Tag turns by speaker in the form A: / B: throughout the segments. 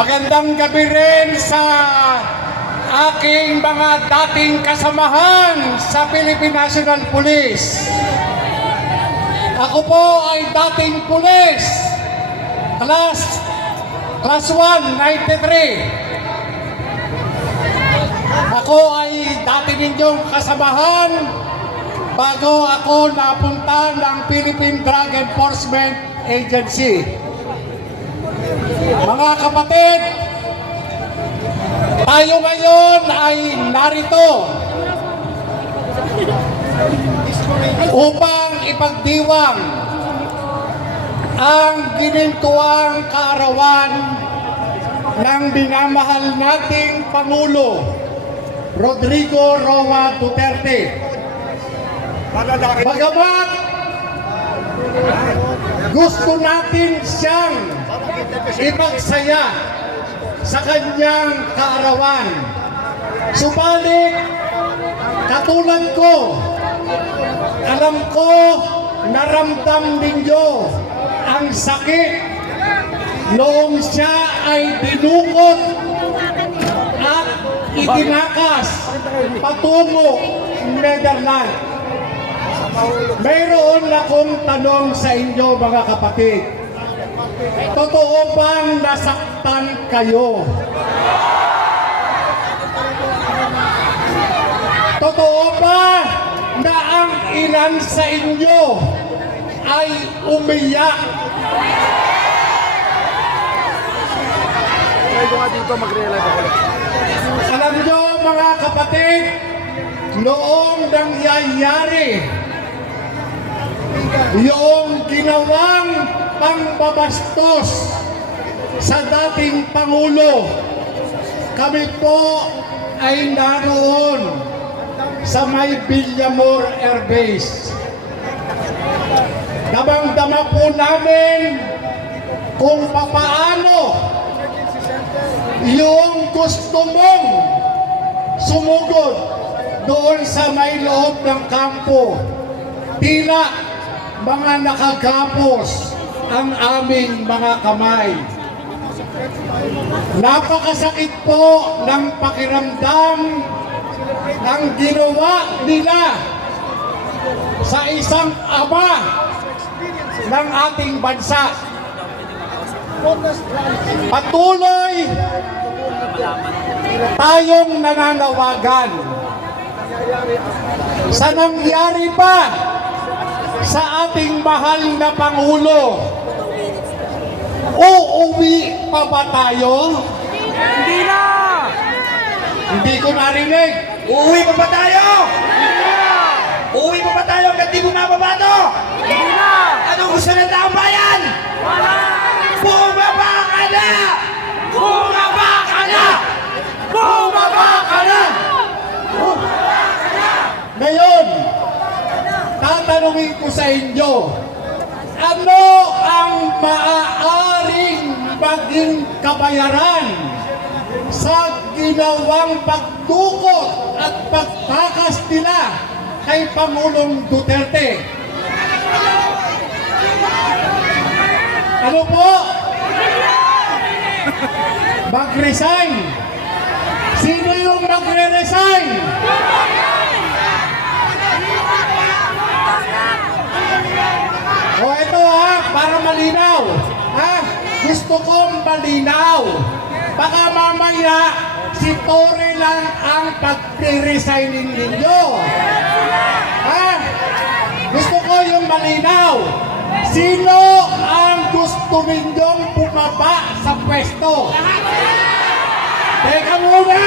A: Magandang gabi rin sa aking mga dating kasamahan sa Philippine National Police. Ako po ay dating pulis. Class, class 1, 93. Ako ay dati ninyong kasamahan bago ako napunta ng Philippine Drug Enforcement Agency. Mga kapatid, tayo ngayon ay narito upang ipagdiwang ang ginintuang kaarawan ng binamahal nating Pangulo, Rodrigo Roa Duterte. Bagamat gusto natin siyang ipagsaya sa kanyang kaarawan. Subalit, katulad ko, alam ko, naramdam ninyo ang sakit noong siya ay dinukot at itinakas patungo Netherlands. Mayroon akong tanong sa inyo mga kapatid. Totoo bang nasaktan kayo? Totoo ba na ang ilan sa inyo ay umiyak?
B: Dito mag-realize ako.
A: Alam nyo mga kapatid, noong nangyayari yung ginawang pangbabastos sa dating Pangulo, kami po ay naroon sa may Villamor Air Base. Damang-dama po namin kung papaano yung gusto mong sumugod doon sa may loob ng kampo. Tila mga nakagapos ang aming mga kamay. Napakasakit po ng pakiramdam ng ginawa nila sa isang ama ng ating bansa. Patuloy tayong nananawagan sa nangyari pa sa ating mahal na Pangulo. Uuwi pa ba tayo?
B: Hindi na!
A: Hindi ko narinig.
C: Uuwi pa ba tayo? Uuwi pa ba tayo hanggang di bumababa to?
B: Hindi na!
C: Anong gusto ng taong bayan? Bumaba ka na! Bumaba ka na! Bumaba ka na!
A: Ngayon, tatanungin ko sa inyo, ano ang maaaring maging kabayaran sa ginawang pagtukot at pagtakas nila kay Pangulong Duterte? Ano po? Mag-resign. Sino yung magre-resign? Baka mamaya si Tore lang ang pag-resigning ninyo. Ha? Gusto ko yung malinaw. Sino ang gusto ninyong bumaba sa pwesto? Teka muna!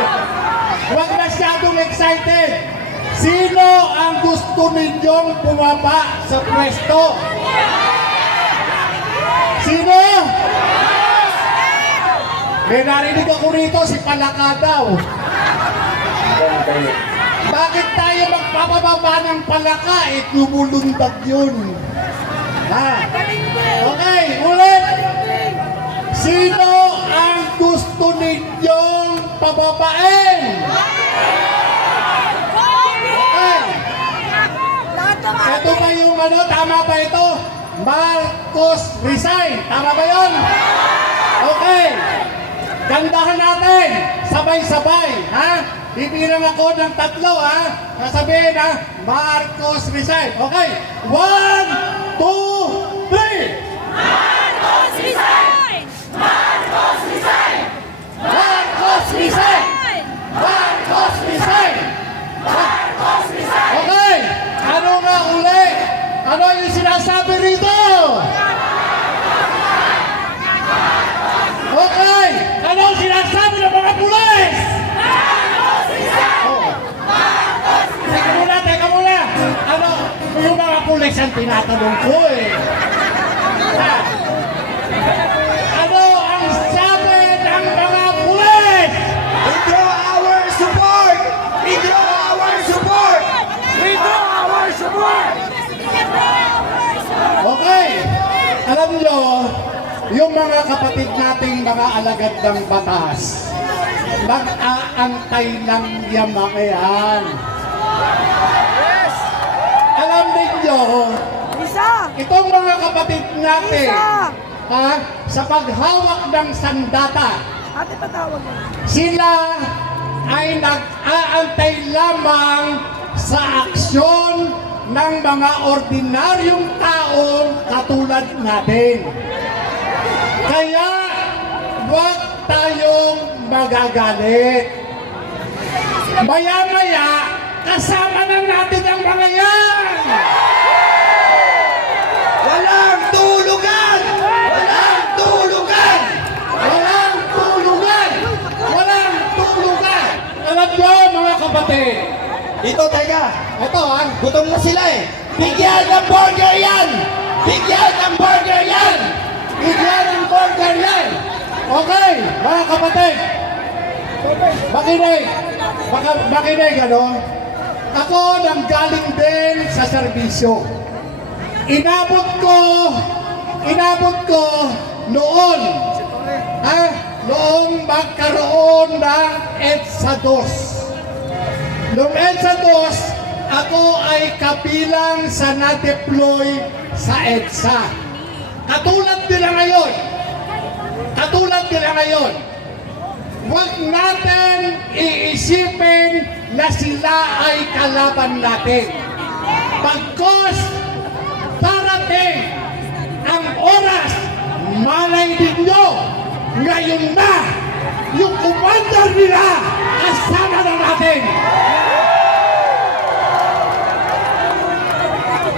A: Huwag masyadong excited. Sino ang gusto ninyong bumaba sa pwesto? Sino? May narinig ako rito, si Palaka daw. Bakit tayo magpapababa ng palaka? Eh, lumulundag yun. Ha? Okay, ulit. Sino ang gusto ninyong pababain? Okay. Ito ba yung ano, tama ba ito? Marcos resign. Tama ba yun? Okay. Tandahan natin, sabay-sabay, ha? Bibirang ako ng tatlo, ha? Sasabihin, ha? Marcos resign. Okay, one, two, three!
D: Marcos resign! Marcos resign!
A: Marcos resign! Marcos resign!
D: Marcos resign!
A: Okay, ano nga uli? Ano yung sinasabi rito? Pulis ang tinatanong ko eh. Ha? Ano ang sabi ng mga pulis?
C: Withdraw our support! Withdraw our support!
B: Withdraw our support!
A: Okay, alam nyo, yung mga kapatid nating mga alagad ng batas, nag-aantay lang yung mga yan. Alam ninyo,
B: Isa!
A: Itong mga kapatid natin,
B: Isa!
A: ha, sa paghawak ng sandata,
B: Ate patawag mo.
A: sila ay nag-aantay lamang sa aksyon ng mga ordinaryong taong katulad natin. Kaya huwag tayong magagalit. Maya-maya, kasama na natin ang mga yan! Kapatid,
C: Dito, teka.
A: ito ah,
C: Gutom na sila eh. Bigyan ng burger yan! Bigyan ng burger yan!
A: Bigyan ng burger yan! Okay, mga kapatid. Makinig. Baka, makinig, ano? Ako nang galing din sa serbisyo. Inabot ko, inabot ko noon, ha? Noong magkaroon ng EDSA 2. EDSA 2, ako ay kabilang sa na-deploy sa EDSA. Katulad nila ngayon, katulad nila ngayon, huwag natin iisipin na sila ay kalaban natin. Pagkos darating ang oras, malay ninyo, ngayon na, yung commander nila, kasama na natin.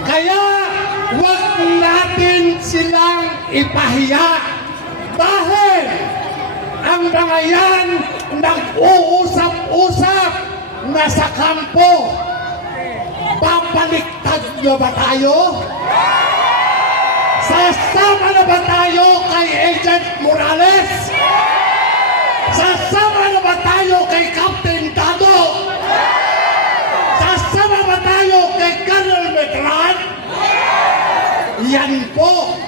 A: Kaya, huwag natin silang ipahiya. Dahil, ang mga yan nag-uusap-usap na sa kampo. Babaliktad nyo ba tayo? Sasama na ba tayo kay Agent Morales? Sasama na ba tayo kay Captain Dago? Sasama ba tayo kay Colonel Medran? Yan po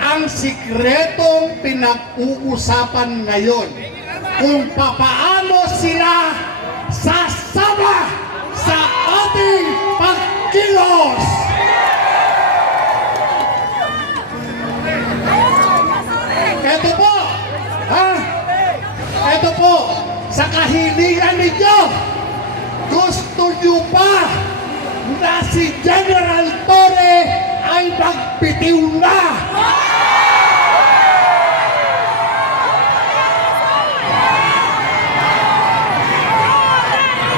A: ang sikretong pinag-uusapan ngayon. Kung papaano sila sasama sa ating pagkilos. Ito po, ha? Ito po, sa kahilingan ninyo, gusto nyo pa na si General Torre ay magpitiw na.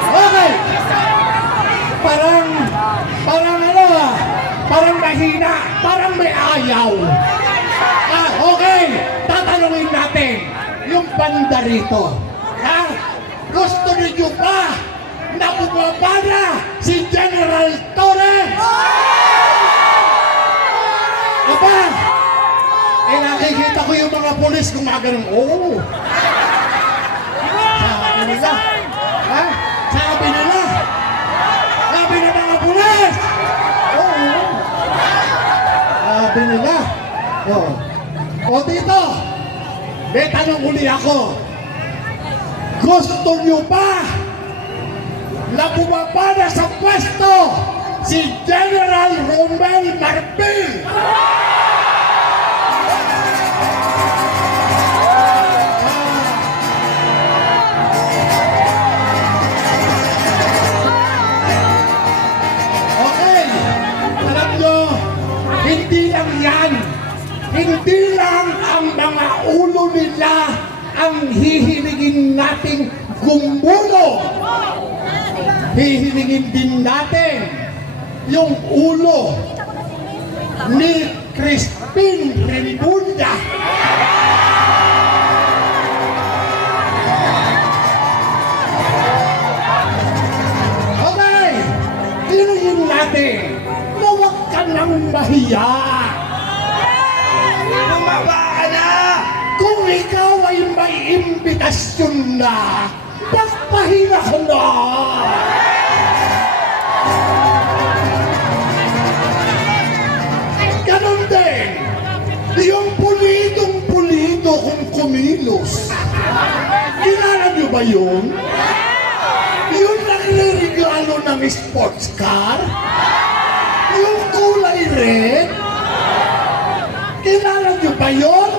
A: Okay. Parang, parang ano ah, parang mahina, parang may ayaw. Ah, okay, tatanungin natin yung banda rito. Ha? Gusto niyo ba na bumaba na si General Torre? Aba, eh nakikita ko yung mga polis gumaganong, oo. Sabi nila, ha? Sabi nila, sabi ng mga pulis, oo. Sabi nila, oo. O dito, may tanong uli ako. Gusto niyo ba na bumaba na sa pwesto si General Romel Marbil? Hihiligin din natin yung ulo ni Crispin Rimunda. Okay, hihiligin natin na huwag ka nang mahiya.
C: Bumaba ka na!
A: Kung ikaw ay may imbitasyon na, pagpahina ka na! Ganon din, yung pulitong-pulito kung kumilos. Kilala niyo ba yun? Yung nagre-regalo ng sports car? Yung kulay red? Kilala niyo ba yun?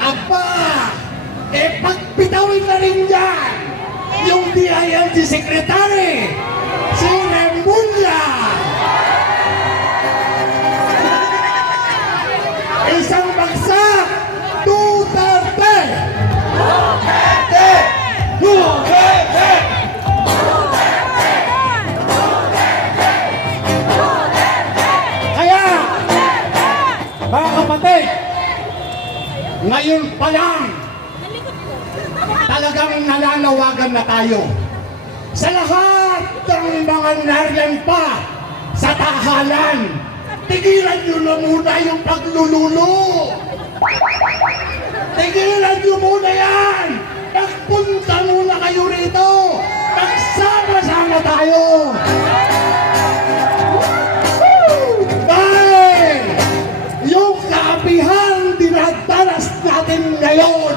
A: Aba! Eh, pagpitawin na rin yan! Yung DILG Secretary! Si Remulla! Isang bagsak! Duterte!
C: Duterte! Duterte!
A: Kaya, mga kapatid, ngayon pa lang, nananawagan na tayo sa lahat ng mga nariyan pa sa tahanan. Tigilan nyo na muna yung paglululo. Tigilan nyo muna yan. Magpunta muna kayo rito. Magsama-sama tayo. Dahil yung kaapihan dinadanas natin ngayon